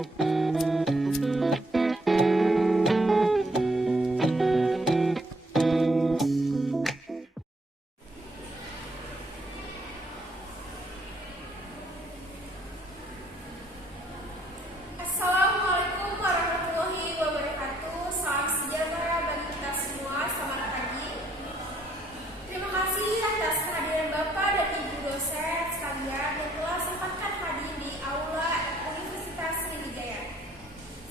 Assalamualaikum warahmatullahi wabarakatuh. Salam sejahtera bagi kita semua. Selamat pagi. Terima kasih atas kehadiran Bapak dan Ibu dosen sekalian yang telah sempatkan hadir di Aula Universitas Sriwijaya.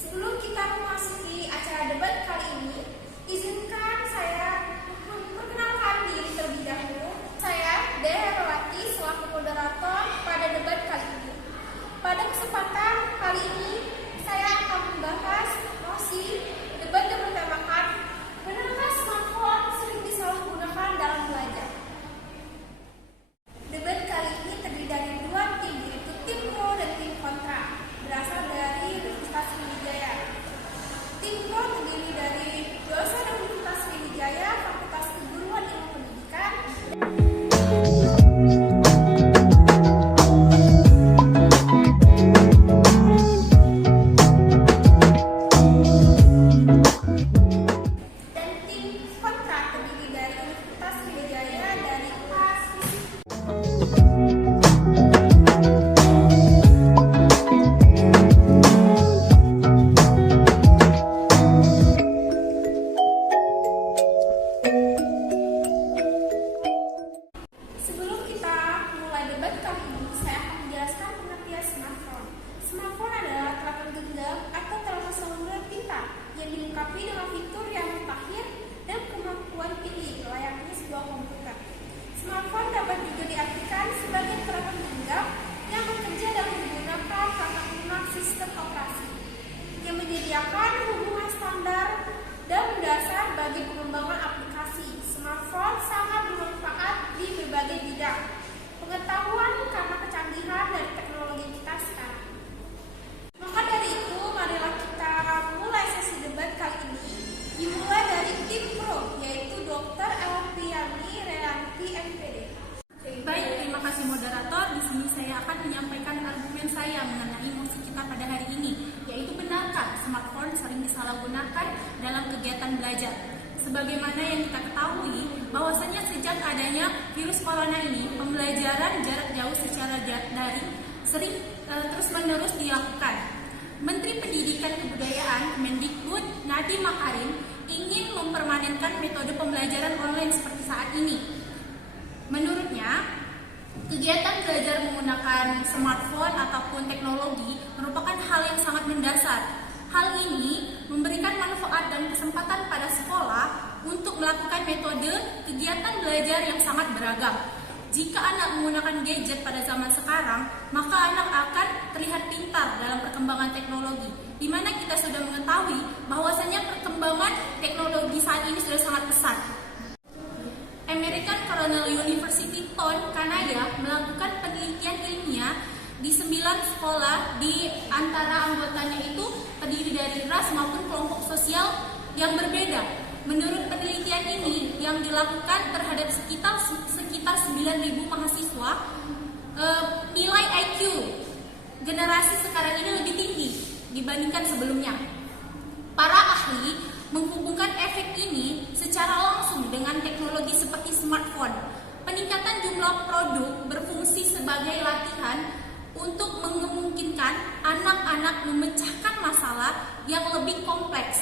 Sebelum kita memasuki acara debat kali ini, izinkan saya memperkenalkan diri terlebih dahulu. Saya Dea Rawati selaku moderator pada debat kali ini. Pada kesempatan kali ini, saya akan membahas mosi debat yang bertemakan benarkah smartphone sering disalahgunakan dalam belajar. Debat kali ini terdiri dari dua tim, yaitu tim pro dan tim kontra, berasal dari Universitas Sriwijaya. Tim pro terdiri dari dosen Universitas Sriwijaya, Fakultas Keguruan Ilmu Pendidikan. Sebelum kita mulai debat kali ini, saya akan menjelaskan pengertian smartphone. Smartphone adalah telepon genggam atau telepon seluler pintar yang dilengkapi dengan fitur yang mutakhir dan kemampuan pilih layaknya sebuah komputer. Smartphone dapat juga diartikan sebagai telepon genggam yang bekerja dan menggunakan tata lunak sistem operasi yang menyediakan hubungan standar dan mendasar bagi pengembangan aplikasi. Smartphone sangat bermanfaat di berbagai bidang pengetahuan karena kecanggihan dari teknologi kita sekarang. Maka dari itu, marilah kita mulai sesi debat kali ini. Dimulai dari tim pro, yaitu Dr. Elviani Reanti MPD. Baik, terima kasih moderator. Di sini saya akan menyampaikan argumen saya mengenai mosi kita pada hari ini, yaitu benarkah smartphone sering disalahgunakan dalam kegiatan belajar. Sebagaimana yang kita ketahui, bahwasanya sejak adanya virus corona ini, pembelajaran jarak jauh secara daring sering terus-menerus dilakukan. Menteri Pendidikan Kebudayaan Kemendikbud Nadiem Makarim ingin mempermanenkan metode pembelajaran online seperti saat ini. Menurutnya, kegiatan belajar menggunakan smartphone ataupun teknologi merupakan hal yang sangat mendasar. Hal ini memberikan manfaat dan kesempatan pada sekolah untuk melakukan metode kegiatan belajar yang sangat beragam. Jika anak menggunakan gadget pada zaman sekarang, maka anak akan terlihat pintar dalam perkembangan teknologi, di mana kita sudah mengetahui bahwasanya perkembangan teknologi saat ini sudah sangat pesat. American Cornell University Ton Kanaya melakukan penelitian ilmiah di 9 sekolah, di antara anggotanya itu terdiri dari ras maupun kelompok sosial yang berbeda. Menurut penelitian ini yang dilakukan terhadap sekitar 9.000 mahasiswa, nilai IQ generasi sekarang ini lebih tinggi dibandingkan sebelumnya. Para ahli menghubungkan efek ini secara langsung dengan teknologi seperti smartphone. Peningkatan jumlah produk berfungsi sebagai latihan untuk memungkinkan anak-anak memecahkan masalah yang lebih kompleks.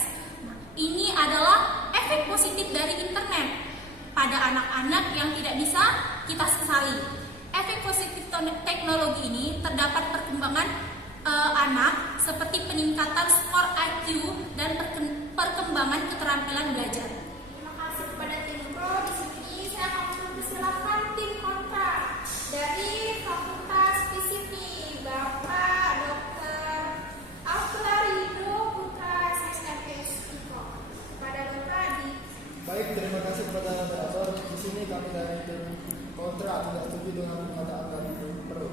Ini adalah efek positif dari internet pada anak-anak yang tidak bisa kita sesali. Efek positif teknologi ini terdapat perkembangan anak seperti peningkatan skor IQ dan perkembangan keterampilan belajar. Terima kasih kepada tim pro. Di sini saya akan mempersilahkan tim kontra dari Fakultas FISIP, Bapak Dr. Aflarido Putra SSMS Iko. Kepada Bapak Adi. Baik, terima kasih kepada moderator. Di sini kami dari tim kontra tidak setuju dengan pernyataan dari tim pro.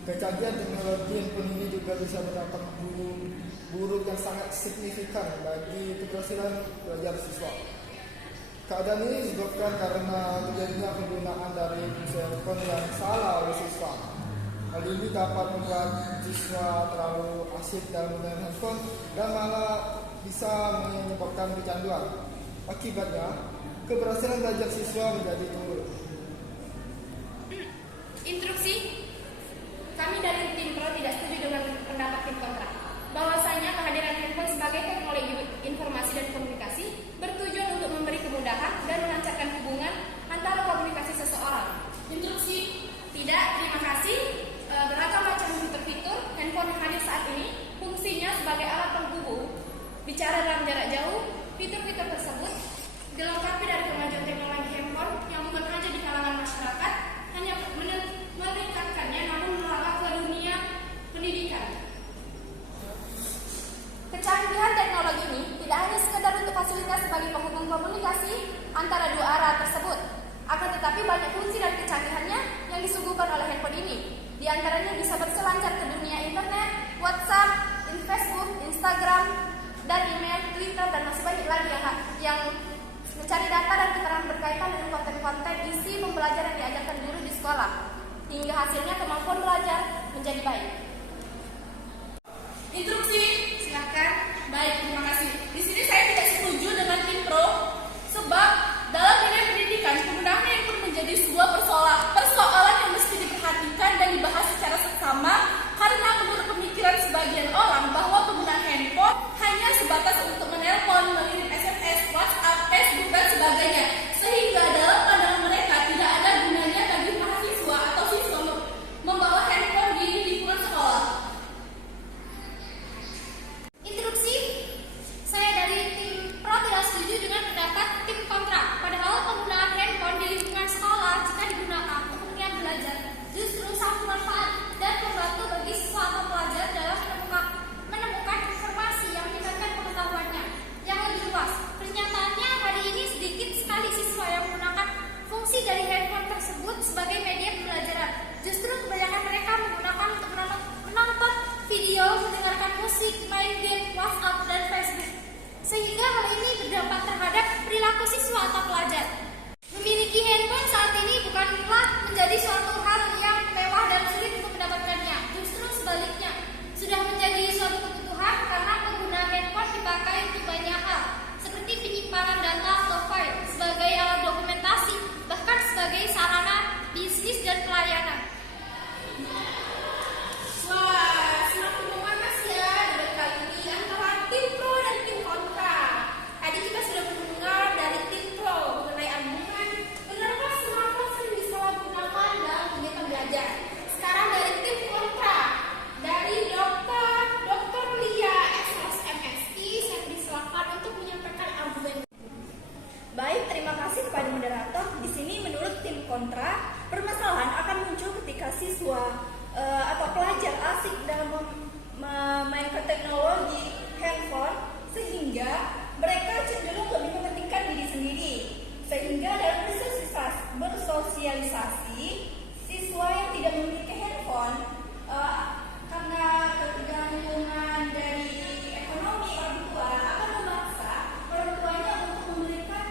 Kecanggihan teknologi handphone ini juga bisa berdampak buruk yang sangat signifikan bagi keberhasilan belajar siswa. Keadaan ini disebabkan karena terjadinya penggunaan dari handphone yang salah oleh siswa. Hal ini dapat membuat siswa terlalu asyik dalam menggunakan handphone dan malah bisa menyebabkan kecanduan. Akibatnya, keberhasilan belajar siswa menjadi turun. Instruksi, kami dari tim Pro tidak setuju dengan pendapat tim kontra, bahwasanya kehadiran handphone sebagai teknologi informasi dan komunikasi bertujuan untuk memberi kemudahan dan melancarkan hubungan antara komunikasi seseorang. Instruksi, tidak, terima kasih. Beragam macam fitur handphone yang hadir saat ini fungsinya sebagai alat penghubung, bicara dalam jarak jauh. Fitur-fitur tersebut dilengkapi dari kemajuan teknologi handphone yang bukan hanya di kalangan masyarakat hanya meningkatkannya, namun melangkah ke dunia pendidikan. Kecanggihan teknologi ini tidak hanya sekedar untuk fasilitas sebagai penghubung komunikasi antara dua arah tersebut, akan tetapi banyak fungsi dan kecanggihannya yang disuguhkan oleh handphone ini. Di antaranya bisa berselancar ke dunia internet, WhatsApp, Facebook, Instagram, dan email, Twitter, dan masih banyak lagi yang mencari data dan keterangan berkaitan dengan konten-konten isi pembelajaran yang diajarkan guru di sekolah, hingga hasilnya kemampuan belajar menjadi baik. Instruksi, silakan. Baik, terima kasih. Di sini saya tidak setuju dengan tim Pro, sebab dalam dunia pendidikan penggunaan handphone menjadi sebuah persoalan yang mesti diperhatikan dan dibahas secara seksama, karena menurut pemikiran sebagian orang bahwa penggunaan handphone hanya sebatas untuk menelpon, mengirim SMS, WhatsApp, Facebook, dan sebagainya, sehingga dalam pandangan mereka tidak ada gunanya bagi mahasiswa atau siswa membawa handphone di lingkungan sekolah. Instruksi, saya dari tim Pro tidak setuju dengan pendapat tim kontra. Padahal penggunaan handphone di lingkungan sekolah jika digunakan untuk kepentingan belajar justru sangat bermanfaat dan membantu bagi siswa atau pelajar dalam menemukan informasi yang meningkatkan pengetahuannya yang lebih luas. Pernyataannya hari ini sedikit sekali siswa yang menggunakan fungsi dari handphone tersebut sebagai media pembelajaran. Justru kebanyakan mereka menggunakan untuk menonton video, mendengarkan musik, main game, WhatsApp, dan Facebook. Sehingga hal ini berdampak terhadap perilaku siswa atau pelajar. Memiliki handphone saat ini bukanlah menjadi suatu hal yang mewah dan sulit untuk mendapatkannya. Justru sebaliknya, sudah menjadi suatu kebutuhan karena pengguna handphone dipakai untuk banyak hal, seperti penyimpanan data atau file, sebagai alat dokumentasi, bahkan sebagai sarana bisnis dan pelayanan. Wah, semakin memanas ya debat kali ini antara tim Pro dan tim kontra. Tadi kita sudah mendengar dari tim Pro mengenai argumen benarkah smartphone sering disalahgunakan dalam kegiatan belajar. Sekarang dari tim kontra, dari Dr. Lia SOS MSI, saya disilahkan untuk menyampaikan argumen. Baik, terima kasih kepada moderator. Di sini menurut tim kontra, permasalahan akan muncul ketika siswa atau pelajar asik dalam memainkan teknologi handphone, sehingga mereka cenderung lebih mementingkan diri sendiri, sehingga dalam bersosialisasi siswa yang tidak memiliki handphone karena ketergantungan dari ekonomi orang tua akan memaksa orang tuanya untuk memberikan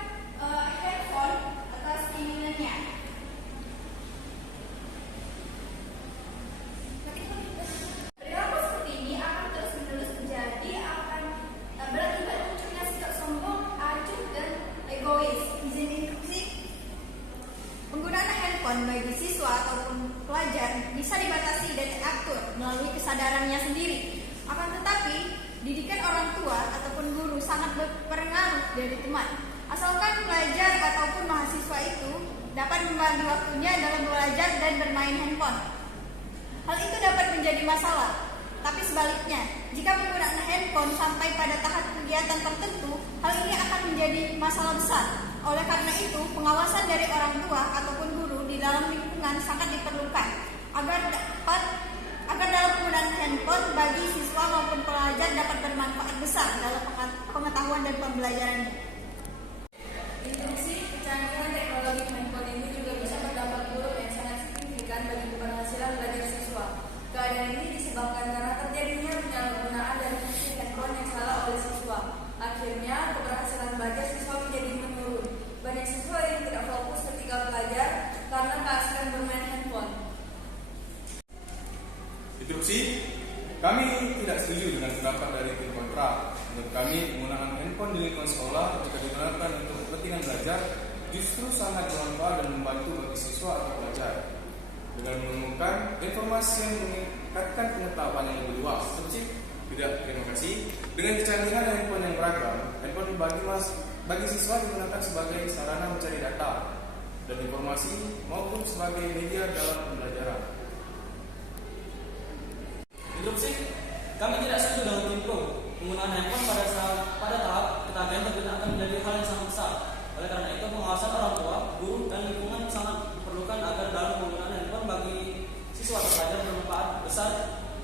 handphone atas keinginannya. Perilaku seperti ini akan terus-menerus terjadi, akan berakibat munculnya sikap sombong, acuh, dan egois. Izin instruksi, penggunaan handphone bagi siswa ataupun pelajar bisa dibatasi dan diatur melalui kesadarannya sendiri. Akan tetapi, didikan orang tua ataupun guru sangat berpengaruh dari teman. Asalkan pelajar ataupun mahasiswa itu dapat membagi waktunya dalam belajar dan bermain handphone. Hal itu dapat menjadi masalah. Tapi sebaliknya, jika penggunaan handphone sampai pada tahap kegiatan tertentu, hal ini akan menjadi masalah besar. Oleh karena itu, pengawasan dari orang tua ataupun guru di dalam lingkungan sangat diperlukan agar dalam penggunaan handphone bagi siswa maupun pelajar dapat bermanfaat besar dalam pengetahuan dan pembelajarannya. Instruksi, kecanggihan teknologi handphone ini juga bisa berdampak buruk yang sangat signifikan bagi keberhasilan belajar siswa. Keadaan ini disebabkan karena terjadinya penyalahgunaan dari fungsi handphone yang salah oleh siswa. Akhirnya, keberhasilan belajar siswa menjadi menurun. Banyak siswa yang tidak fokus ketika belajar karena keasikan bermain handphone. tidak setuju dengan pendapat dari tim kontra. Menurut kami, penggunaan handphone di lingkungan sekolah jika digunakan untuk kepentingan belajar justru sangat bermanfaat dan membantu bagi siswa atau pelajar dengan menemukan informasi yang meningkatkan pengetahuan yang lebih luas. Tidak, terima kasih. Dengan kecanggihan handphone yang beragam, handphone bagi siswa digunakan sebagai sarana mencari data dan informasi maupun sebagai media dalam pembelajaran. Interupsi, kami tidak setuju dengan tim pro. Penggunaan handphone pada tahap ketagihan tentunya akan menjadi hal yang sangat besar. Oleh karena itu, pengawasan orang tua, guru, dan lingkungan sangat diperlukan agar dalam penggunaan handphone bagi siswa atau pelajar bermanfaat besar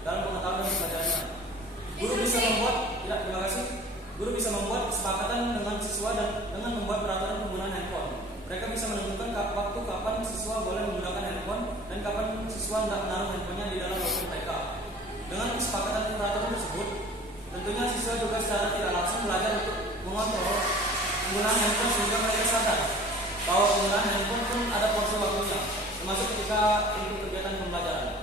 dalam pengetahuan dan pelajarannya. Guru bisa membuat kesepakatan dengan siswa dan dengan membuat peraturan penggunaan handphone. Mereka bisa menentukan waktu kapan siswa boleh menggunakan handphone dan kapan siswa tidak menaruh handphonenya di dalam loker TK. Dengan kesepakatan peraturan tersebut, tentunya siswa juga secara tidak langsung belajar untuk mengontrol penggunaan handphone sehingga mereka sadar bahwa penggunaan handphone pun ada porsi waktunya, termasuk ketika untuk kegiatan pembelajaran.